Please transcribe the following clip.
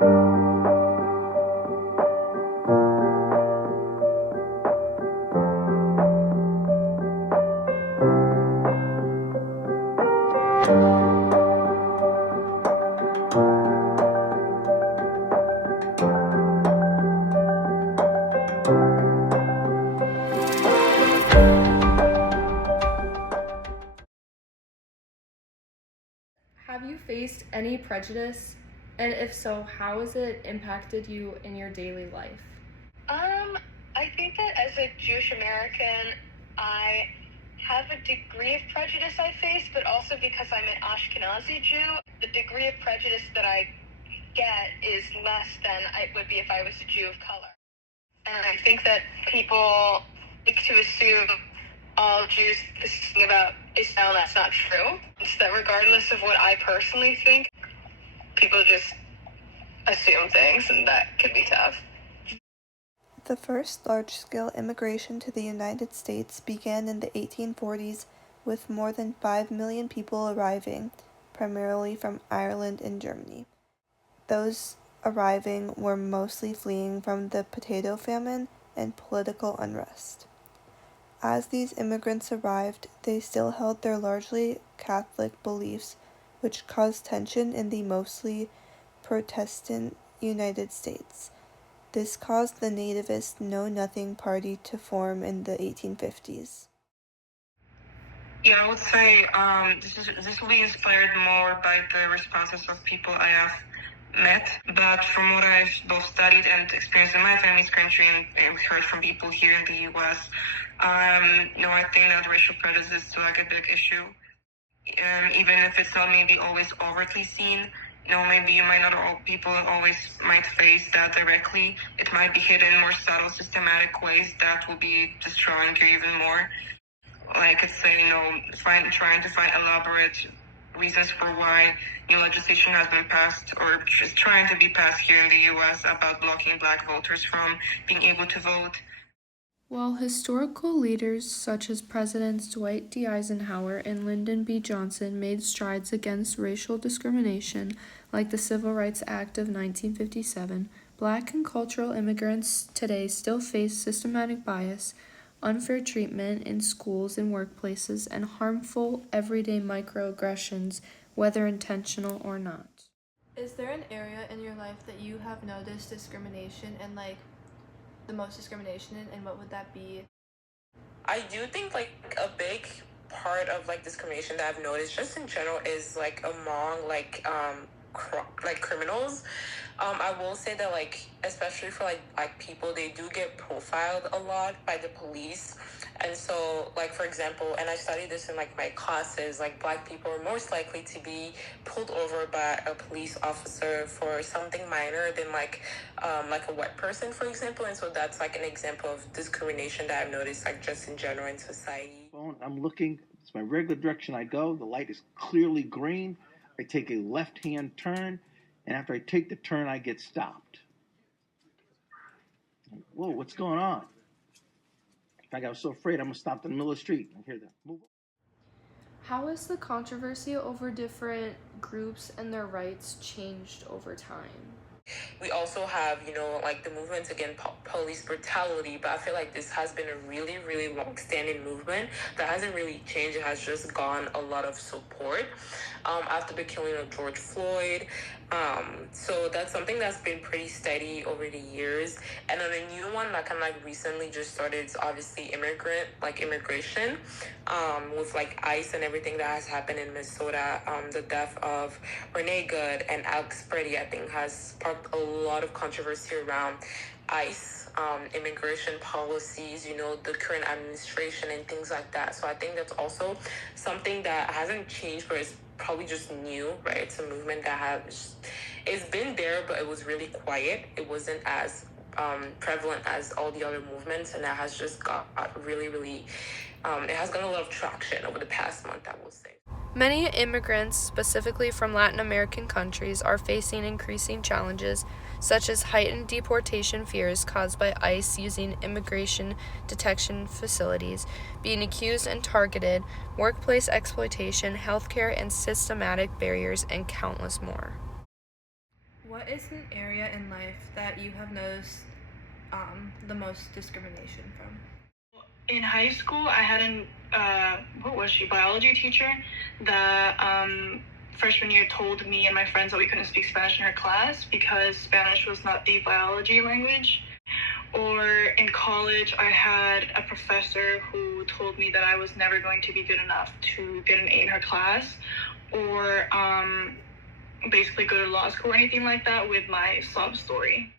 Have you faced any prejudice? And if so, how has it impacted you in your daily life? Um, I think that as a Jewish American, I have a degree of prejudice I face, but also because I'm an Ashkenazi Jew, the degree of prejudice that I get is less than it would be if I was a Jew of color. And I think that people like to assume all Jews think this thing about Islam that's not true. It's that regardless of what I personally think, people just assume things, and that can be tough. The first large-scale immigration to the United States began in the 1840s with more than 5 million people arriving, primarily from Ireland and Germany. Those arriving were mostly fleeing from the potato famine and political unrest. As these immigrants arrived, they still held their largely Catholic beliefs, which caused tension in the mostly Protestant United States. This caused the nativist Know Nothing Party to form in the 1850s. Yeah, I would say this will be inspired more by the responses of people I have met, but from what I've both studied and experienced in my family's country and heard from people here in the U.S., I think that racial prejudice is still like a big issue, even if it's not maybe always overtly seen. Maybe you might not all people always might face that directly. It might be hidden in more subtle, systematic ways that will be destroying you even more. Like it's trying to find elaborate reasons for why new legislation has been passed or is trying to be passed here in the U.S. about blocking black voters from being able to vote. While historical leaders such as Presidents Dwight D. Eisenhower and Lyndon B. Johnson made strides against racial discrimination, like the Civil Rights Act of 1957, Black and cultural immigrants today still face systematic bias, unfair treatment in schools and workplaces, and harmful everyday microaggressions, whether intentional or not. Is there an area in your life that you have noticed discrimination and the most discrimination in, and what would that be? I do think a big part of discrimination that I've noticed just in general is among criminals. I will say that especially for black people, they do get profiled a lot by the police. And so for example, and I studied this in my classes, black people are most likely to be pulled over by a police officer for something minor than a white person, for example. And so that's an example of discrimination that I've noticed just in general in society. I'm looking, it's my regular direction I go. The light is clearly green. I take a left-hand turn, and after I take the turn, I get stopped. Whoa, what's going on? In fact, I was so afraid I'm going to stop in the middle of the street. I hear that. Move on. How has the controversy over different groups and their rights changed over time? We also have, the movements against police brutality, but I feel like this has been a really, really long-standing movement that hasn't really changed. It has just gotten a lot of support after the killing of George Floyd. So that's something that's been pretty steady over the years. And then a new one that kind of recently just started is obviously immigration, with ICE and everything that has happened in Minnesota. The death of Renee Good and Alex Preddy, I think, has sparked a lot of controversy around ICE, immigration policies, the current administration and things like that. So I think that's also something that hasn't changed, but it's probably just new, right? It's a movement that it's been there, but it was really quiet. It wasn't as prevalent as all the other movements, and that has just got really, really, it has gotten a lot of traction over the past month, I will say. Many immigrants, specifically from Latin American countries, are facing increasing challenges, such as heightened deportation fears caused by ICE using immigration detection facilities, being accused and targeted, workplace exploitation, healthcare and systematic barriers, and countless more. What is an area in life that you have noticed the most discrimination from? In high school, I had biology teacher that freshman year told me and my friends that we couldn't speak Spanish in her class because Spanish was not the biology language. Or in college, I had a professor who told me that I was never going to be good enough to get an A in her class, or basically go to law school or anything like that with my sob story.